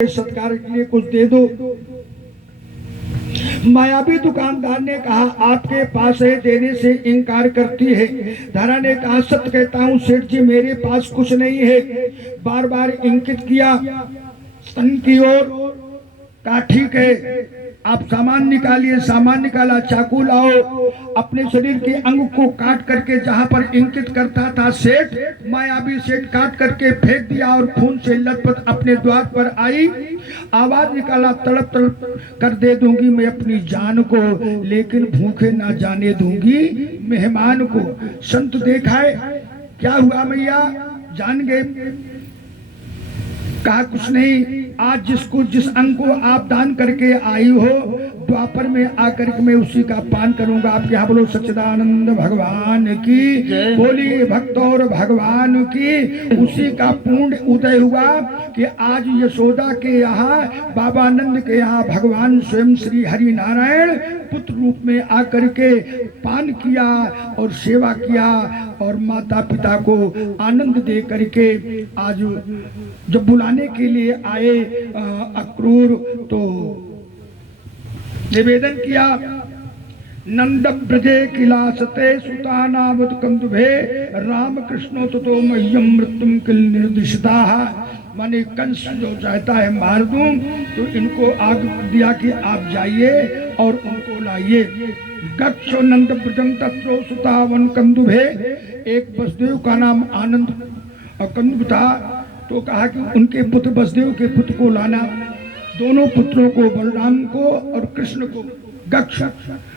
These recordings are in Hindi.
सत्कार के लिए कुछ दे दो। मायावी दुकानदार ने कहा आपके पास है, देने से इनकार करती है। धारा ने कहा सत्य कहता हूँ सेठ जी, मेरे पास कुछ नहीं है। बार बार इंगित किया स्तन की ओर, कहा ठीक है आप सामान निकालिए। सामान निकाला, चाकू लाओ, अपने शरीर के अंग को काट करके जहां पर इंगित करता था सेठ, मायावी सेठ काट करके फेंक दिया और खून से लथपथ अपने द्वार पर आई। आवाज निकाला तड़प तड़प कर दे दूंगी मैं अपनी जान को, लेकिन भूखे ना जाने दूंगी मेहमान को। संत देखा है क्या हुआ मैया, जान गए। कहा कुछ नहीं, आज जिसको जिस अंग को आप दान करके आई हो, द्वापर में आकर के मैं उसी का पान करूंगा। आप यहाँ बोलो सच्चिदानंद भगवान की, बोली भक्त और भगवान की। उसी का पूर्ण उदय हुआ कि आज यशोदा के यहाँ, बाबा नंद के यहाँ भगवान स्वयं श्री हरि नारायण पुत्र रूप में आकर के पान किया और सेवा किया और माता पिता को आनंद दे करके आज जब बुलाने के लिए आए अक्रूर, तो निवेदन किया नंद ब्रजे किलासते सुतानावत कंदुभे राम कृष्णो ततो मह्यम मृत्युम किल निर्दिष्टा। माने कंस जो चाहता है मार दूं, तो इनको आग दिया कि आप जाइए और उनको लाइए। गक्षो नंद ब्रजं तत्रो सुतावन कंदुभे। एक वसुदेव का नाम आनंद और कंदुभ था, तो कहा कि उनके पुत्र वसुदेव के पुत्र को लाना। दोनों पुत्रों को, बलराम को और कृष्ण को, गक्ष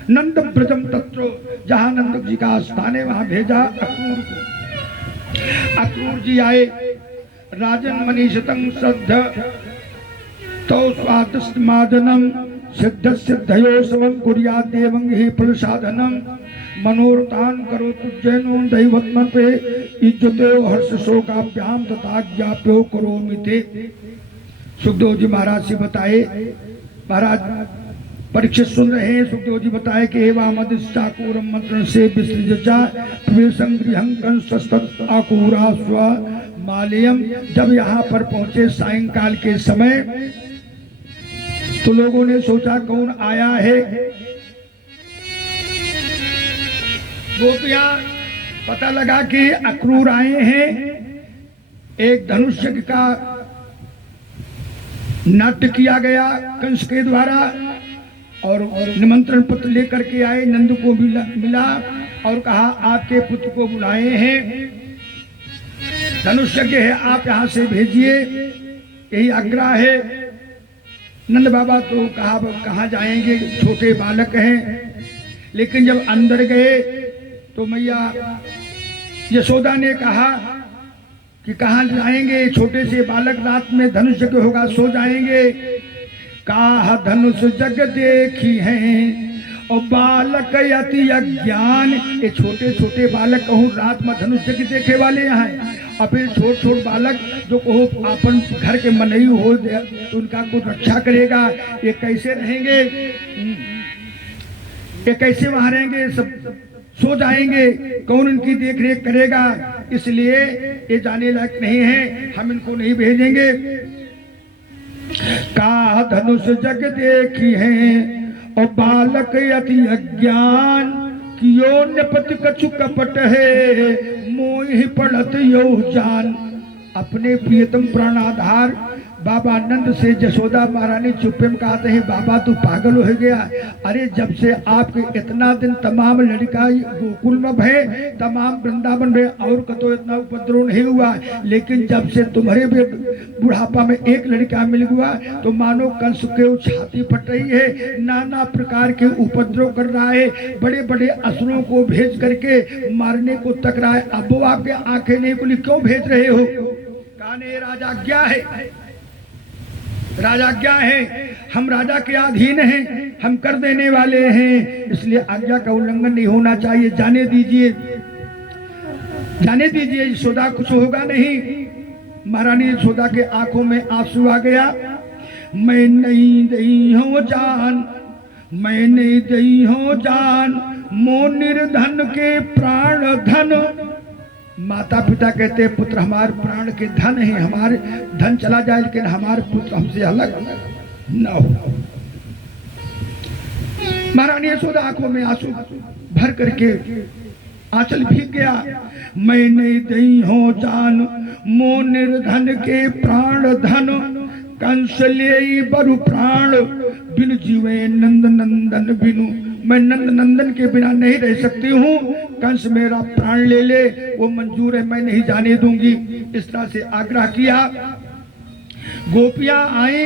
नंद ब्रजम तत्रो, जहां नंद जी का स्थान है वहां भेजा अक्रूर को। अक्रूर जी आए, राजन मनीषतं श्रद्ध तो स्वादिष्ट मादनम सिद्ध सिद्धयो समं कुर्यात् देवं हि प्रसादनम मनोरथान करो तुज्जैनो दैवत्मते इज्जते हर्ष शोकाभ्याम तथा ज्ञाप्यो करोमिते। सुखदेव जी महाराज से बताए, महाराज परीक्षित सुन रहे हैं। सुखदेव जी बताए कि एवं मदिश्चाकूरम मंत्रण से विसृजा प्रवेशं गृहं कंसस्तत् आकूरा स्व मालयम। जब यहाँ पर पहुंचे सायंकाल के समय, तो लोगों ने सोचा कौन आया है। गोपियां, पता लगा कि अक्रूर आए हैं। एक धनुष्य का नाट्य किया गया कंस के द्वारा और निमंत्रण पत्र लेकर के आए। नंद को मिला और कहा आपके पुत्र को बुलाए हैं, धनुष्य है, आप यहाँ से भेजिए, यही आग्रह है। नंद बाबा तो कहा कहाँ जाएंगे, छोटे बालक हैं। लेकिन जब अंदर गए तो मैया यशोदा ने कहा कि कहाँ जाएंगे, छोटे से बालक, रात में धनुष जग होगा, सो जाएंगे। कहा धनुष जग देखी हैं और बालक अति अज्ञान। ये छोटे छोटे बालक कहूँ रात में धनुष जग देखे वाले यहाँ हैं, और फिर छोट छोट बालक जो कहो अपन घर के मनई हो तो उनका कुछ रक्षा करेगा, ये कैसे रहेंगे, ये कैसे वहां रहेंगे, सब सो जाएंगे, कौन इनकी देख रेख करेगा। इसलिए ये जाने लायक नहीं है, हम इनको नहीं भेजेंगे। का धनुष जग देखी है और बालक अति अज्ञान, कियो नपति कछु कपट है मोहि पड़त यो जान। अपने प्रियतम प्राणाधार बाबा नंद से यशोदा महारानी चुप्पे में कहते हैं बाबा तू पागल हो गया। अरे जब से आपके इतना दिन तमाम लड़का गोकुल में भय, तमाम वृंदावन में और कतो इतना उपद्रव नहीं हुआ, लेकिन जब से तुम्हारे बुढ़ापा में एक लड़का मिल हुआ तो मानो कंस के छाती फट रही है, नाना प्रकार के उपद्रव कर रहा है, बड़े बड़े असुरों को भेज करके मारने को तक रहा है। अब वो आपके आंखें नहीं खुली, क्यों भेज रहे हो? काने राजा क्या है, राजा क्या है, हम राजा के अधीन हैं, हम कर देने वाले हैं, इसलिए आज्ञा का उल्लंघन नहीं होना चाहिए। जाने दीजिए, जाने दीजिए, यशोदा कुछ होगा नहीं। महारानी यशोदा के आंखों में आंसू आ गया। मैं नहीं दई हूँ जान, मैं नहीं दई हूँ जान, मो निर्धन के प्राण धन, माता पिता कहते हैं पुत्र हमारे प्राण के धन है, हमारे धन चला जाए लेकिन हमारे पुत्र हमसे अलग न हो। महारानी यशोदा आंखों में आंसू भर करके आंचल भीग गया। मैंने दई हो जान मो निर्धन के प्राण धन, कंस ले बरु प्राण बिन जीवे नंद नंदन बिनु। मैं नंद नंदन के बिना नहीं रह सकती हूँ, कंस मेरा प्राण ले ले वो मंजूर है, मैं नहीं जाने दूंगी। इस तरह से आग्रह किया। गोपियां आई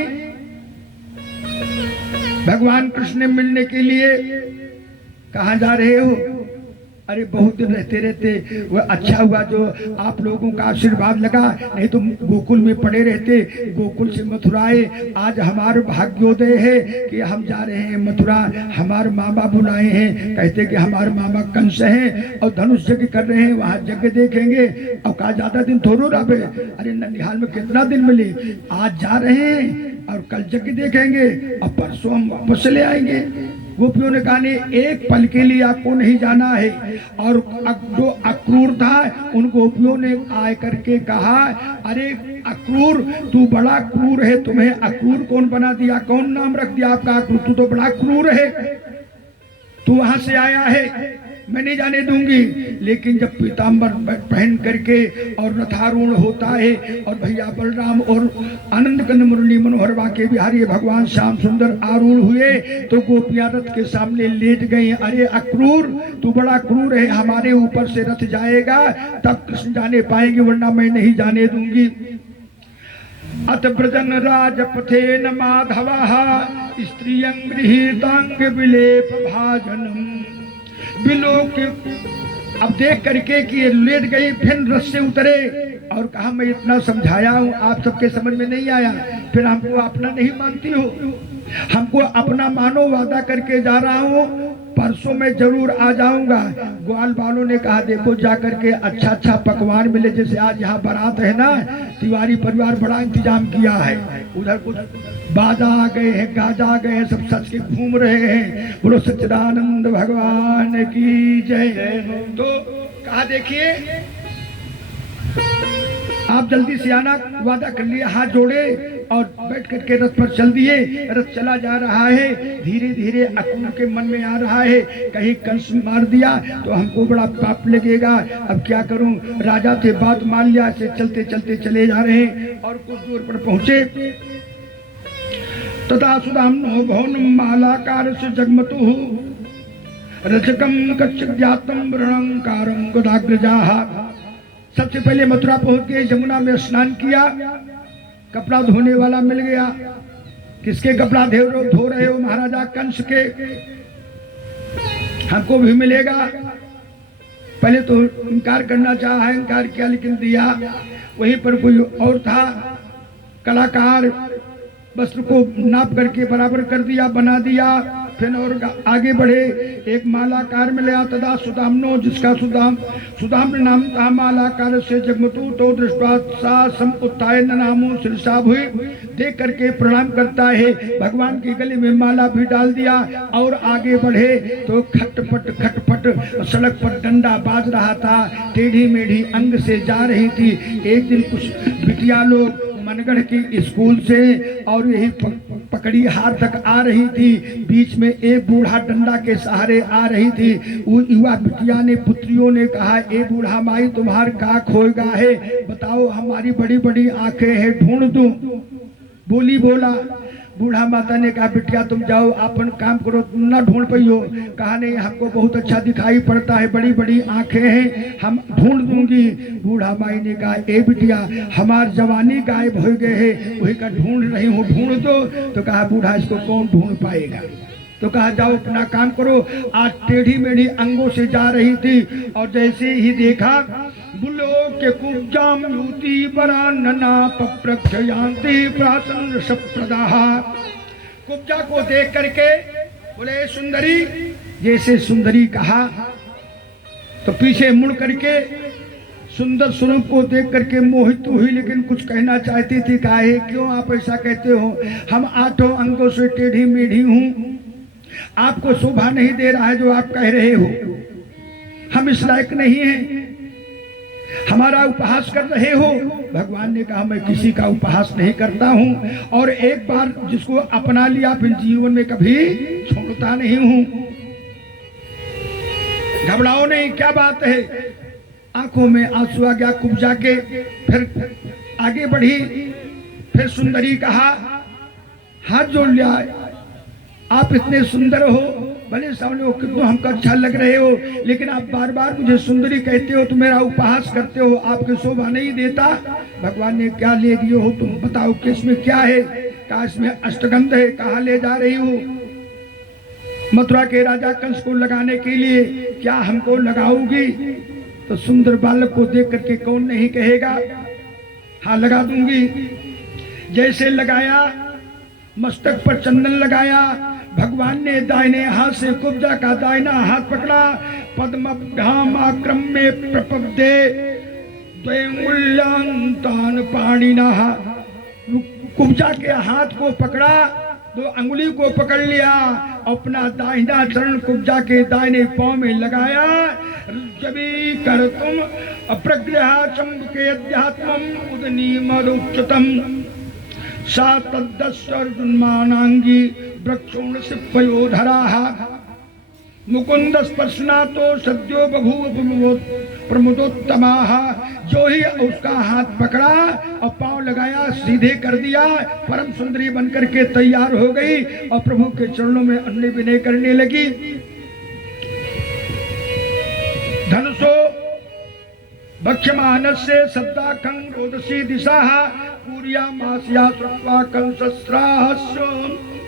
भगवान कृष्ण ने मिलने के लिए। कहाँ जा रहे हो? अरे बहुत दिन रहते रहते वो अच्छा हुआ जो आप लोगों का आशीर्वाद लगा, नहीं तो गोकुल में पड़े रहते। गोकुल से मथुरा आए, आज हमारे भाग्योदय है कि हम जा रहे हैं मथुरा। हमारे मामा बुलाए हैं, कहते कि हमारे मामा कंस हैं और धनुष यज्ञ कर रहे हैं, वहाँ यज्ञ देखेंगे। और कहा ज्यादा दिन थोड़ो रहे, अरे ननिहाल में कितना दिन मिले, आज जा रहे हैं और कल यज्ञ देखेंगे और परसों हम वापस चले आएंगे। गोपियों ने कहा नहीं, एक पल के लिए आपको नहीं जाना है। और जो अक्रूर था उन गोपियों ने आए करके कहा, अरे अक्रूर तू बड़ा क्रूर है, तुम्हें अक्रूर कौन बना दिया, कौन नाम रख दिया आपका अक्रूर, तू तो बड़ा क्रूर है, तू वहां से आया है, मैं नहीं जाने दूंगी। लेकिन जब पीताम्बर पहन करके और रथारूढ़ होता है और भैया बलराम और आनंद कंद मुरली मनोहर वाके बिहारी भगवान श्याम सुंदर आरूढ़ हुए तो गोपियां रथ के सामने लेट गई। अरे अक्रूर तू बड़ा क्रूर है, हमारे ऊपर से रथ जाएगा तब कृष्ण जाने पाएंगे, वरना मैं नहीं जाने दूंगी। अत ब्रजन राजपथे न माधव स्त्रियं गृहीतांग विलेप भाजनम बिलो के। अब देख करके कि ये लेट गई, फिर रथ से उतरे और कहा मैं इतना समझाया हूँ आप सबके समझ में नहीं आया, फिर हमको अपना नहीं मानती हो, हमको अपना मानो, वादा करके जा रहा हूँ, परसों में जरूर आ जाऊंगा। ग्वाल वालों ने कहा देखो जाकर के अच्छा अच्छा पकवान मिले, जैसे आज यहाँ बारात है ना, तिवारी परिवार बड़ा इंतजाम किया है, उधर कुछ बाजा आ गए हैं, गाजा आ गए हैं, सब सच के घूम रहे हैं। बोलो सच्चिदानंद भगवान की जय। तो कहा देखिए आप जल्दी से आना, वादा कर लिया, हाथ जोड़े और बैठ करके रथ पर चल दिए। रथ चला जा रहा है, धीरे धीरे अक्रूर के मन में आ रहा है कहीं कंस मार दिया तो हमको बड़ा पाप लगेगा, अब क्या करूं, राजा थे बात मान लिया, से चलते चलते चले जा रहे हैं और कुछ दूर पर पहुंचे। तथा सुदाम्नो भवनम मालाकार से जगमतु रजकम कच्छज्ञातम वृणंकारं गदाग्रजाः। सबसे पहले मथुरा पहुंच के यमुना में स्नान किया, कपड़ा धोने वाला मिल गया। किसके कपड़ा धो रहे हो? महाराजा कंस के, हमको भी मिलेगा। पहले तो इनकार करना चाहा, इनकार किया लेकिन दिया। वहीं पर कोई और था कलाकार, वस्त्र को नाप करके बराबर कर दिया, बना दिया। फिर और आगे बढ़े, एक मालाकार मिला। तदा सुदाम्नो, जिसका सुदाम्र नाम था, मालाकार से जगमतु तो दृष्टा सा सम उत्थाय नामो शीर्षा हुई। देख करके प्रणाम करता है, भगवान के गले में माला भी डाल दिया और आगे बढ़े तो खटपट खटपट सड़क पर डंडा बाज रहा था, टेढ़ी मेढ़ी अंग से जा रही थी। एक दिन कुछ बिटिया लोग मनगढ़ की स्कूल से और यही पकड़ी हार तक आ रही थी, बीच में एक बूढ़ा डंडा के सहारे आ रही थी। वो युवा बिटिया ने, पुत्रियों ने कहा, ए बूढ़ा माई तुम्हार का खोएगा है, बताओ हमारी बड़ी बड़ी आंखें हैं, ढूंढ दूं। बोली बोला। बूढ़ा माता ने कहा बिटिया तुम जाओ, अपन काम करो, तुम ना ढूंढ पाइयो। कहा नहीं, हमको बहुत अच्छा दिखाई पड़ता है, बड़ी बड़ी आंखें हैं, हम ढूंढ दूंगी। बूढ़ा माई ने कहा ए बिटिया हमार जवानी गायब हो गए है, वही का ढूंढ रही हूँ, ढूंढ दो। तो कहा बूढ़ा इसको कौन ढूंढ पाएगा। तो कहा जाओ अपना काम करो। आज टेढ़ी मेढ़ी अंगों से जा रही थी और जैसे ही देखा बुलो के कुब्जाम युति बरानना पप्रक्षयांति प्रासन सप्रदाह। कुब्जा को देख करके बोले सुंदरी, जैसे सुंदरी कहा तो पीछे मुड़ करके सुंदर स्वरूप को देख करके मोहित हुई, लेकिन कुछ कहना चाहती थी। काहे, क्यों आप ऐसा कहते हो, हम 8 अंगों से टेढ़ी मेढ़ी हूँ, आपको शोभा नहीं दे रहा है जो आप कह रहे हो, हम इस लायक नहीं हैं। हमारा उपहास कर रहे हो। भगवान ने कहा मैं किसी का उपहास नहीं करता हूं, और एक बार जिसको अपना लिया फिर जीवन में कभी छोड़ता नहीं हूं। घबराओ नहीं, क्या बात है। आंखों में आंसू आ गया कुब्जा के, फिर आगे बढ़ी। फिर सुंदरी कहा, हाथ जोड़ लिया, आप इतने सुंदर हो, भले सामने हो, कितना हमको अच्छा लग रहे हो, लेकिन आप बार बार मुझे सुंदरी कहते हो तो मेरा उपहास करते हो, आपके शोभा नहीं देता। भगवान ने क्या ले दिए हो तुम, बताओ कि इसमें क्या है। कहा इसमें अष्टगंध है। कहा ले जा रही हो मथुरा के राजा कंस को लगाने के लिए, क्या हमको लगाओगी? तो सुंदर बालक को देख करके कौन नहीं कहेगा हाँ लगा दूंगी। जैसे लगाया, मस्तक पर चंदन लगाया, भगवान ने दाहिने हाथ से कुब्जा का दाहिना हाथ पकड़ा, पद्मभ्याम आक्रम्य प्रपद्ये द्वयंगुल्यांतान पाणिनः। कुब्जा के हाथ को पकड़ा, 2 अंगुली को पकड़ लिया, अपना दाहिना चरण कुब्जा के दाहिने पांव में लगाया। जबी कर तुम अप्रग्रह चंबके अध्यात्मम उदनी मरुच्युतम सा तद्दस्मानांगी वृक्षोण सिप्पयोधराः मुकुंद स्पर्शना तो सद्यो बभूव प्रमुदोत्तमाः। जो ही उसका हाथ पकड़ा और पांव लगाया, सीधे कर दिया, परम सुंदरी बनकर के तैयार हो गई और प्रभु के चरणों में अन्य विनय करने लगी। धनुषो भक्ष्यमानस्य सद्दाखं रोदसी दिशाः पूर्या मास्या श्रुत्वा कंसस्त्रास्य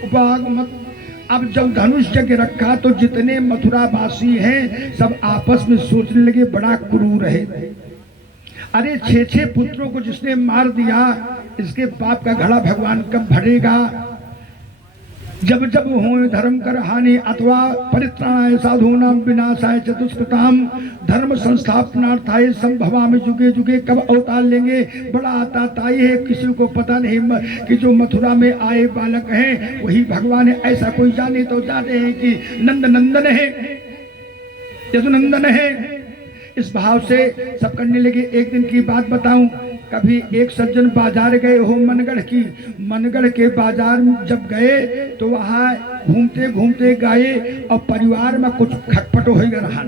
उपागमत्। अब जब धनुष जग रखा तो जितने मथुरावासी हैं सब आपस में सोचने लगे बड़ा क्रूर है। अरे 6 पुत्रों को जिसने मार दिया, इसके पाप का घड़ा भगवान कब भरेगा? जब जब हो धर्म कर हानि अथवा परित्राणाय साधूनां विनाशाय चतुष्कृताम धर्म संस्थापनार्थाय संभवामि जुगे जुगे। कब अवतार लेंगे? बड़ा आताताई है, किसी को पता नहीं कि जो मथुरा में आए बालक हैं वही भगवान है, ऐसा कोई जाने तो जाते हैं कि नंद नंदन है, यदुनंदन है। इस भाव से सब करने लगे। एक दिन की बात बताऊं, कभी एक सज्जन बाजार गए हो मनगढ़ की। मनगढ़ के बाजार जब गए तो वहाँ घूमते घूमते गए और परिवार में कुछ खटपट हो रहा।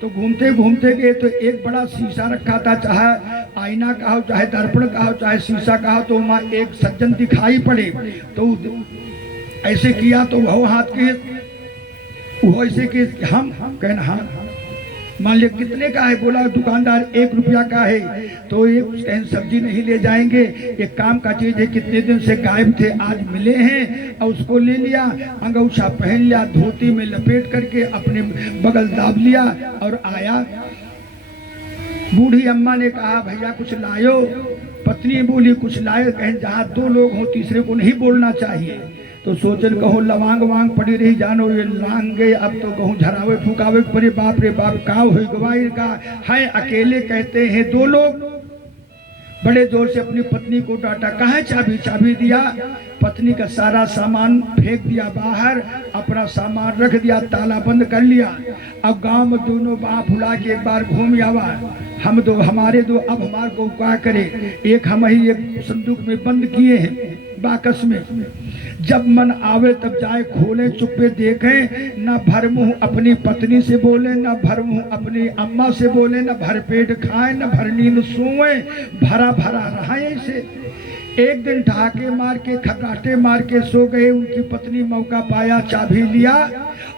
तो घूमते घूमते गए तो एक बड़ा शीशा रखा था, चाहे आईना का हो, चाहे दर्पण का हो, चाहे शीशा का हो, तो वहाँ एक सज्जन दिखाई पड़े। तो ऐसे किया तो वह हाथ के वो ऐसे कि हम कहना हाँ। मान लिया कितने का है? बोला दुकानदार 1 रुपया का है। तो ये कहीं सब्जी नहीं ले जाएंगे, एक काम का चीज है, कितने दिन से गायब थे, आज मिले हैं, और उसको ले लिया, अंगूछा पहन लिया, धोती में लपेट करके अपने बगल दाब लिया और आया। बूढ़ी अम्मा ने कहा भैया कुछ लायो। पत्नी बोली कुछ लाए। कहें जहाँ 2 लोग हों तीसरे को नहीं बोलना चाहिए। तो सोचन कहो लवांग वांग पड़ी रही, जानो ये लांग गए, अब तो कहूँ झरावे फुकावे परे, बाप रे बाप का हो गवाही का है। अकेले कहते हैं 2 लोग। बड़े जोर से अपनी पत्नी को डांटा, कहाँ चाबी? चाबी दिया, पत्नी का सारा सामान फेंक दिया बाहर, अपना सामान रख दिया, ताला बंद कर लिया। अब गांव में दोनों बाह फुला के एक बार घूम आवा, हम 2 हमारे 2, अब हमारे को क्या करे? एक हम ही एक संदूक में बंद किए हैं बाकस में। जब मन आवे तब जाए खोले, चुप्पे देखें, न भर मुंह अपनी पत्नी से बोले, न भर मुंह अपनी अम्मा से बोले, न भर पेट खाए, न भर नींद सोए, भरा भरा रहा ऐसे। एक दिन ढाके मार के खटराटे मार के सो गए। उनकी पत्नी मौका पाया, चाबी लिया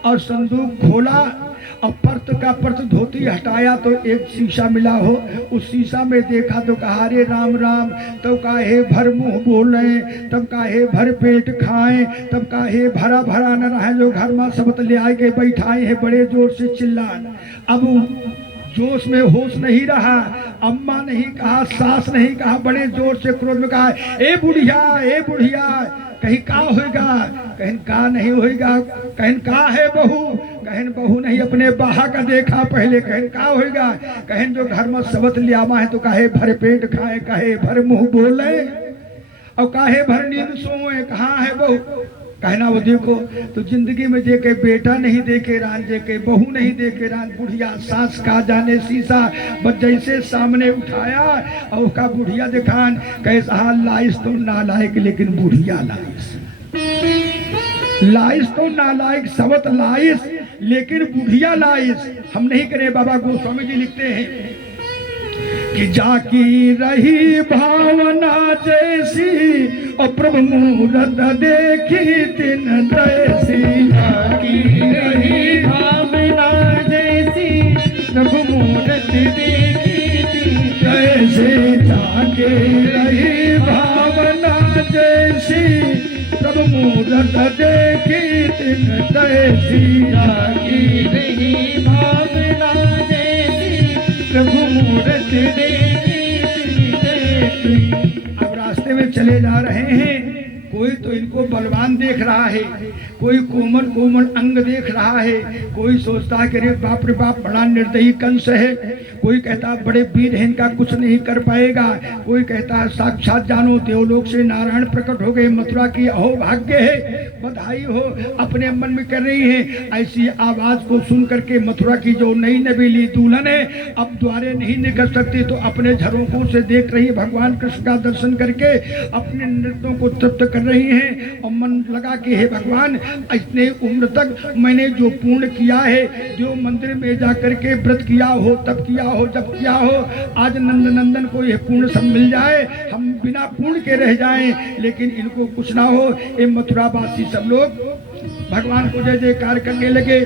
और संदूक खोला और पर्त का पर्त धोती हटाया तो एक शीशा मिला हो। उस शीशा में देखा तो कहा रे राम राम, तब काहे भर मुंह बोले, तब काहे भर पेट खाएं, तब काहे भरा भरा न रहे, जो घर में सबत ले आए के बैठाए हैं बड़े जोर से चिल्लाए। अब जोश में होश नहीं रहा, अम्मा नहीं कहा, सास नहीं कहा, बड़े जोर से क्रोध में कहा ए बुढ़िया, ए बुढ़िया, कहीं का होगा? कहीं का नहीं होगा। कहीं का है बहू? कहीं बहू नहीं, अपने बाहा का देखा पहले। कहीं का होगा? कहीं जो घर में सबत लियावा है तो काहे भर पेट खाए, काहे भर मुंह बोले और काहे भर नींद सोए। कहाँ है बहू? कहना वो देखो तो जिंदगी में देखे बेटा नहीं देखे रान, देखे बहू नहीं देखे रान, बुढ़िया सास का जाने शीशा, बस जैसे सामने उठाया और का बुढ़िया दिखान, कैसा हाल लाइस तो नालायक लेकिन बुढ़िया लाइस, लाइस तो नालायक सबत लाइस लेकिन बुढ़िया लाइस। हम नहीं करें। बाबा गोस्वामी जी लिखते हैं कि जाकी रही भावना जैसी और प्रभु मूरत देखी दिन तैसी, जाकी रही भावना जैसी प्रभु मूरत देखी दिन तैसी, जाके रही भावना जैसी प्रभु मूरत देखी दिन तैसी, जाकी रही भावना जैसी प्रभु मूरत देखी दिन। अब रास्ते में चले जा रहे हैं, कोई तो इनको बलवान देख रहा है, कोई कोमल कोमल अंग देख रहा है, कोई सोचता है कि अरे बाप रे बाप बड़ा निर्दयी कंस है, कोई कहता है बड़े वीर हैं इनका कुछ नहीं कर पाएगा, कोई कहता है साक्षात जानो देवलोक से नारायण प्रकट हो गए, मथुरा की अहो भाग्य है, बधाई हो, अपने मन में कर रही है। ऐसी आवाज को सुन करके मथुरा की जो नई नबीली दुल्हन है अब द्वारे नहीं निकल सकती, तो अपने झरोकों से देख रही भगवान कृष्ण का दर्शन करके अपने नृत्यों को तृप्त कर रही हैं और मन लगा कि हे भगवान इतने उम्र तक मैंने जो पूर्ण किया है, जो मंदिर में जाकर के व्रत किया हो, तप किया हो, जब किया हो, आज नंद नंदन को यह पूर्ण सब मिल जाए, हम बिना पूर्ण के रह जाएं, लेकिन इनको कुछ ना हो। ये मथुरावासी सब लोग भगवान को जय जयकार करने लगे।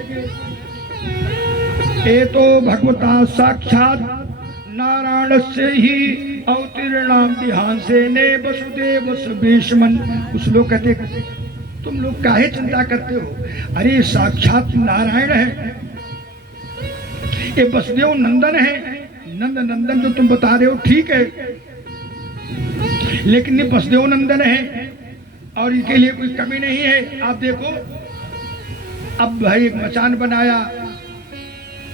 ये तो भगवता साक्षात नारायण से ही अवतीर्णाम ध्यान से ने वसुदेव सुभीष्मन। कुछ लोग कहते तुम लोग काहे चिंता करते हो, अरे साक्षात नारायण है, ये वसुदेव नंदन है, नंद नंदन जो तुम बता रहे हो ठीक है, लेकिन ये वसुदेव नंदन है और इनके लिए कोई कमी नहीं है। आप देखो अब भाई एक मचान बनाया,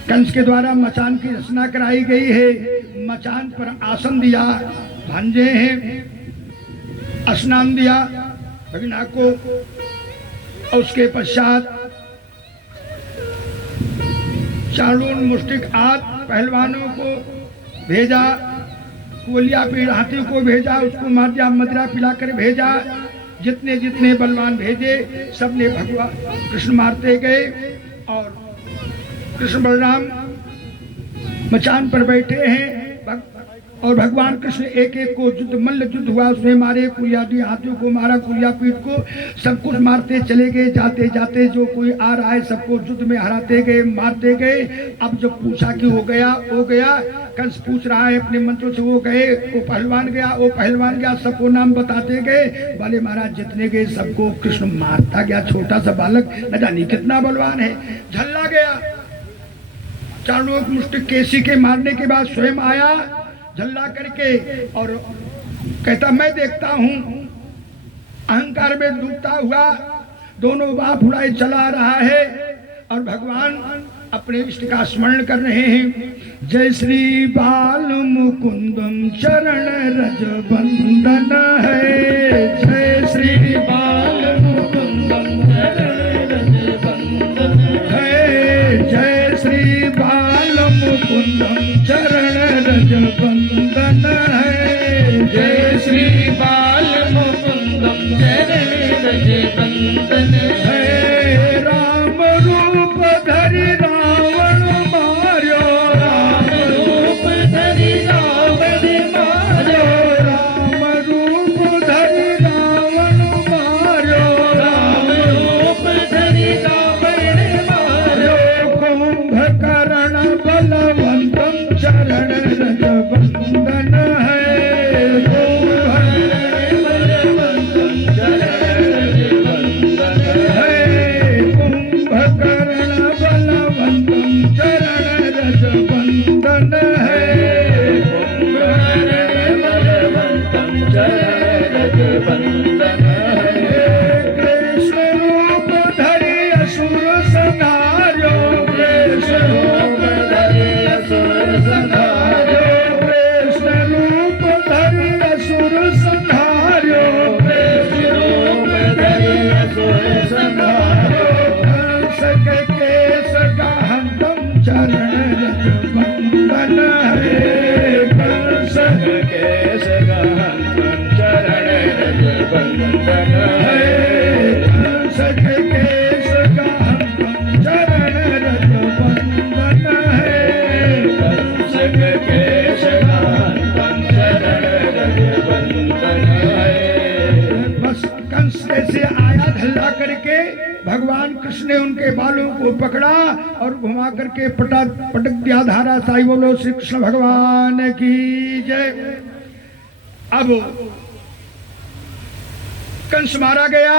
कंस के द्वारा मचान की रचना कराई गई है, मचान पर आसन दिया, भांजे हैं, स्नान दिया भगना को, और उसके पश्चात चालून मुष्टिक आद पहलवानों को भेजा, कोलिया पीड़ हाथी को भेजा, उसको मार दिया, मदिरा पिलाकर भेजा, जितने जितने बलवान भेजे सबने भगवान कृष्ण मारते गए और कृष्ण बलराम मचान पर बैठे हैं और भगवान कृष्ण एक एक को युद्ध मल्ल युद्ध हुआ, उसने मारे, कुलियादी हाथियों को मारा, कुलिया पीठ को, सब कुछ मारते चले गए, जाते जाते जो कोई आ रहा है सबको युद्ध में हराते गए, मारते गए। अब जब पूछा कि हो गया, कंस पूछ रहा है अपने मंत्रों से, वो गए, वो पहलवान गया, वो पहलवान गया, सबको नाम बताते गए, बोले महाराज जितने गए सबको कृष्ण मारता गया, छोटा सा बालक न जाने कितना बलवान है, झल्ला गया। चाणूर मुष्टिक केसी के मारने के बाद स्वयं आया झल्ला करके और कहता मैं देखता हूं, अहंकार में डूबता हुआ दोनों बाप उड़ाए चला रहा है और भगवान अपने इष्ट का स्मरण कर रहे हैं। जय श्री बाल मुकुंदम चरण रज बंदन है, जय श्री बाल मुकुंदम चरण रज बंदन है, जय श्री बाल मुकुंदम चरण रज बंदन है, जय श्री बाल मुकुंदम चरण रज बंदन है। राम रूप धरि रावण मार्यो, राम रूप धरि रावण मार्यो, राम रूप धरि रावण मार्यो, राम रूप धरि रावण मार्यो, कुंभकर्ण बलवंतम चरण रज बंदन है, कुंभकर्ण बलवंतम चरण रज बंदन असुर संहारो कंस के केस गहनतम चरण रज बंदन है कंस केस गहन चरण रज बंदन है कंस के केस गहनतम चरण रज बंदन है कंस केस गहन चरण रज बंदन है। बस कंस कैसे आया धल्ला करके भगवान कृष्ण ने उनके बालों को पकड़ा और घुमा करके पटक दिया धारा। साई बोलो श्री कृष्ण भगवान की जय। अब कंस मारा गया।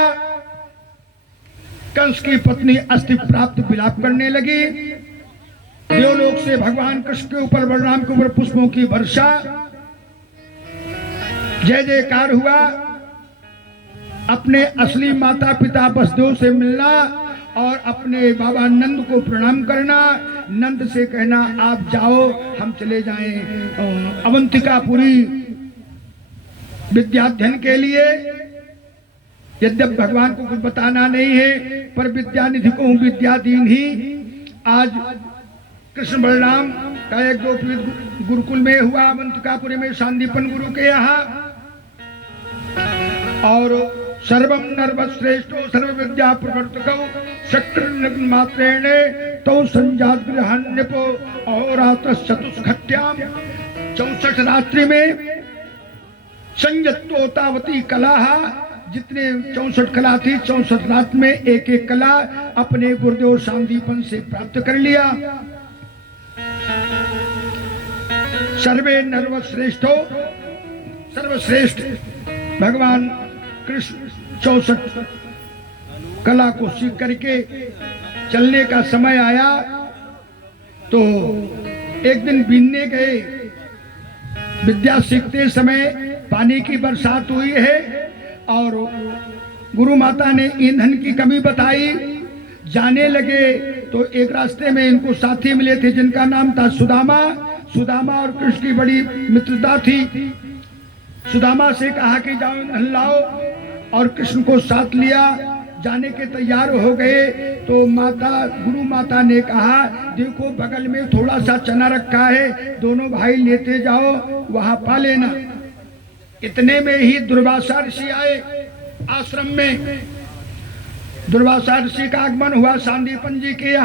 कंस की पत्नी अस्थि प्राप्त विलाप करने लगी। देवलोक से भगवान कृष्ण के ऊपर बलराम के ऊपर पुष्पों की वर्षा, जय जयकार हुआ। अपने असली माता पिता वसुदेव से मिलना और अपने बाबा नंद को प्रणाम करना। नंद से कहना आप जाओ, हम चले जाएं अवंतिकापुरी विद्याध्ययन के लिए। यद्यप भगवान को कुछ बताना नहीं है, पर विद्यानिधि को विद्यादीन ही। आज कृष्ण बलराम का एक गोपी गुरुकुल में हुआ अवंतिकापुरी में सांदीपन गुरु के यहाँ। और सर्वम नर्वश्रेष्ठो सर्व विद्या प्रवर्तकौ शक्र मात्रेण तो संजात गृहान्यपो अहोरात्र चतुष्खट्याम। 64 रात्रि में संयत्तो तावती कला, जितने 64 कला थी 64 रात में एक एक कला अपने गुरुदेव सांदीपन से प्राप्त कर लिया। सर्वे नर्वश्रेष्ठो सर्वश्रेष्ठ भगवान कृष्ण 64 कला को सीख करके चलने का समय आया तो एक दिन बीनने गए। विद्या सीखते समय पानी की बरसात हुई है और गुरु माता ने ईंधन की कमी बताई। जाने लगे तो एक रास्ते में इनको साथी मिले थे जिनका नाम था सुदामा। सुदामा और कृष्ण की बड़ी मित्रता थी। सुदामा से कहा कि जाओ ईंधन लाओ और कृष्ण को साथ लिया। जाने के तैयार हो गए तो गुरु माता ने कहा देखो बगल में थोड़ा सा चना रखा है, दोनों भाई लेते जाओ, वहां पा लेना। इतने में ही दुर्वासा ऋषि आए आश्रम में। दुर्वासा ऋषि का आगमन हुआ सांदीपन जी के यहाँ।